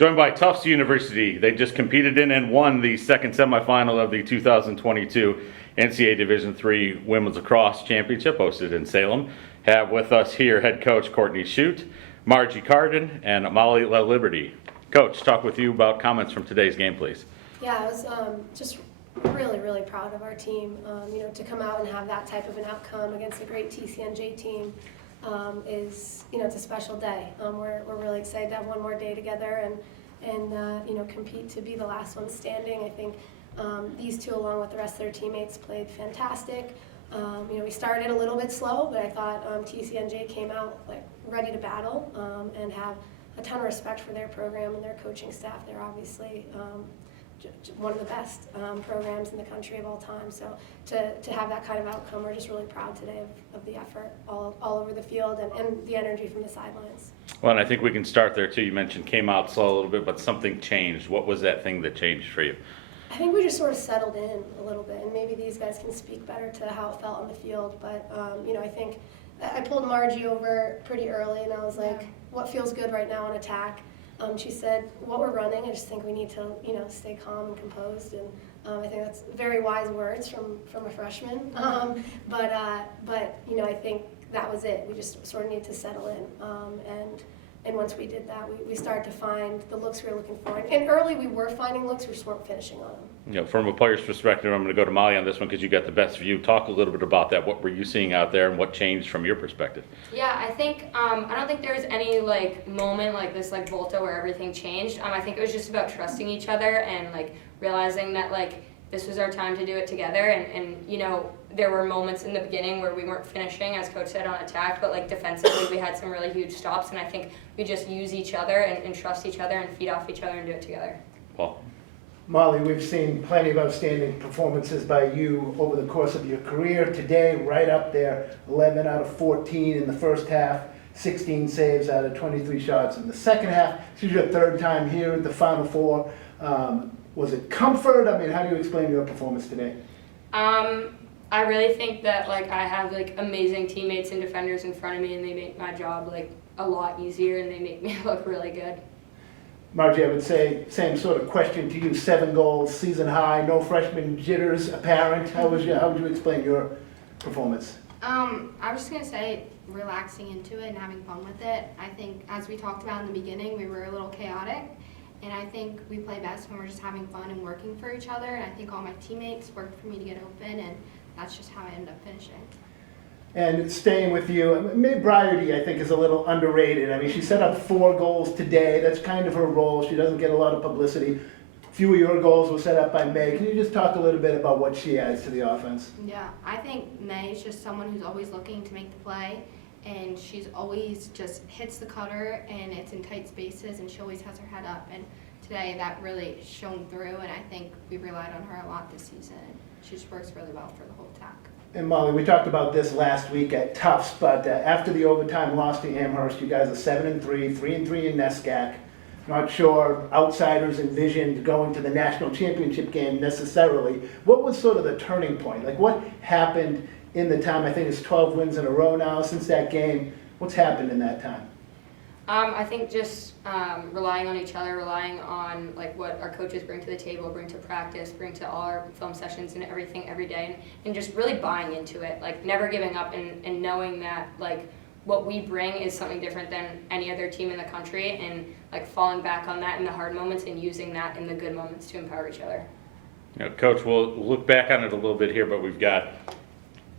Joined by Tufts University. They just competed in and won the second semifinal of the 2022 NCAA Division III Women's Lacrosse Championship hosted in Salem. Have with us here head coach Courtney Shute, Margie Carden, and Molly LaLiberty. Coach, talk with you about comments from today's game, please. Yeah, I was just really proud of our team. To come out and have that type of an outcome against a great TCNJ team is, it's a special day. We're really excited to have one more day together and compete to be the last one standing. I think these two, along with the rest of their teammates, played fantastic. We started a little bit slow, but I thought TCNJ came out ready to battle and have a ton of respect for their program and their coaching staff. They're obviously one of the best programs in the country of all time. So to have that kind of outcome, we're just really proud today of the effort all over the field and the energy from the sidelines. Well, and I think we can start there too. You mentioned came out slow a little bit, but something changed. What was that thing that changed for you? I think we just sort of settled in a little bit, and maybe these guys can speak better to how it felt on the field. But I think I pulled Margie over pretty early, and I was like, "What feels good right now on attack?" She said, "What we're running, I just think we need to, stay calm and composed." And I think that's very wise words from a freshman. But I think that was it. We just sort of need to settle in. And once we did that, we started to find the looks we were looking for. And early we were finding looks, we just weren't finishing on them. From a player's perspective, I'm going to go to Molly on this one because you got the best view. Talk a little bit about that. What were you seeing out there and what changed from your perspective? Yeah, I think, I don't think there was any moment like this Volta where everything changed. I think it was just about trusting each other and realizing that this was our time to do it together. And there were moments in the beginning where we weren't finishing, as Coach said, on attack, but defensively we had some really huge stops, and I think we just use each other and trust each other and feed off each other and do it together. Paul? Molly, we've seen plenty of outstanding performances by you over the course of your career. Today, right up there, 11 out of 14 in the first half, 16 saves out of 23 shots in the second half. This is your third time here at the Final Four. Was it comfort? I mean, how do you explain your performance today? I really think that I have amazing teammates and defenders in front of me, and they make my job a lot easier, and they make me look really good. Margie, I would say same sort of question to you. 7 goals, season high, no freshman jitters apparent. How would you explain your performance? I was just gonna say relaxing into it and having fun with it. I think, as we talked about in the beginning, we were a little chaotic. And I think we play best when we're just having fun and working for each other. And I think all my teammates worked for me to get open, and that's just how I ended up finishing. And staying with you, May Briarty, I think, is a little underrated. I mean, she set up 4 goals today. That's kind of her role. She doesn't get a lot of publicity. A few of your goals were set up by May. Can you just talk a little bit about what she adds to the offense? Yeah, I think May is just someone who's always looking to make the play. And she's always just hits the cutter, and it's in tight spaces, and she always has her head up. And today that really shone through, and I think we relied on her a lot this season. She just works really well for the whole attack. And Molly, we talked about this last week at Tufts, but after the overtime loss to Amherst, you guys are 7-3, 3-3 in NESCAC. Not sure outsiders envisioned going to the national championship game necessarily. What was sort of the turning point? What happened in the time? I think it's 12 wins in a row now since that game. What's happened in that time? I think just relying on each other, relying on what our coaches bring to the table, bring to practice, bring to all our film sessions and everything every day, and just really buying into it, never giving up and knowing that what we bring is something different than any other team in the country, and falling back on that in the hard moments and using that in the good moments to empower each other. Coach, we'll look back on it a little bit here, but we've got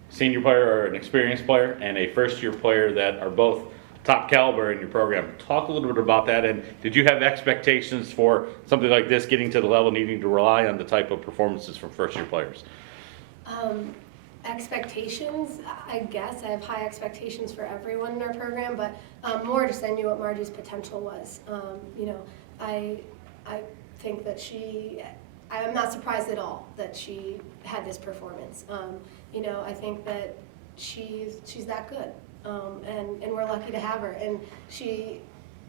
senior player or an experienced player and a first-year player that are both top caliber in your program. Talk a little bit about that, and did you have expectations for something like this, getting to the level needing to rely on the type of performances from first-year players? Expectations, I guess. I have high expectations for everyone in our program, but more just I knew what Margie's potential was. I think that I'm not surprised at all that she had this performance. I think that she's that good, and we're lucky to have her. And she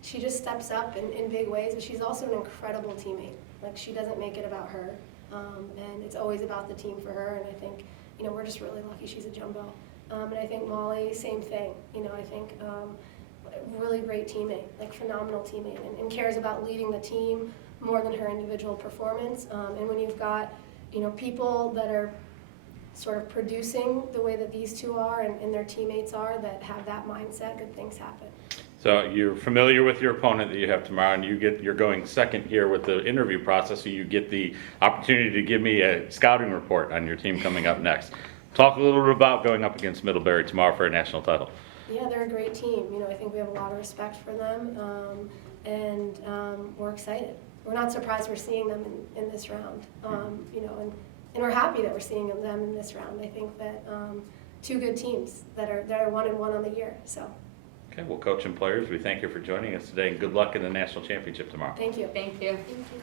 just steps up in big ways, but she's also an incredible teammate. She doesn't make it about her, and it's always about the team for her. And I think we're just really lucky she's a jumbo. And I think Molly, same thing. I think a really great teammate, like phenomenal teammate, and cares about leading the team more than her individual performance. And when you've got, people that are sort of producing the way that these two are and their teammates are that have that mindset, good things happen. So you're familiar with your opponent that you have tomorrow, and you're going second here with the interview process, so you get the opportunity to give me a scouting report on your team coming up next. Talk a little bit about going up against Middlebury tomorrow for a national title. Yeah, they're a great team. I think we have a lot of respect for them, and we're excited. We're not surprised we're seeing them in this round, and we're happy that we're seeing them in this round. I think that two good teams that are 1-1 on the year. So. Okay, well, coach and players, we thank you for joining us today, and good luck in the national championship tomorrow. Thank you. Thank you. Thank you.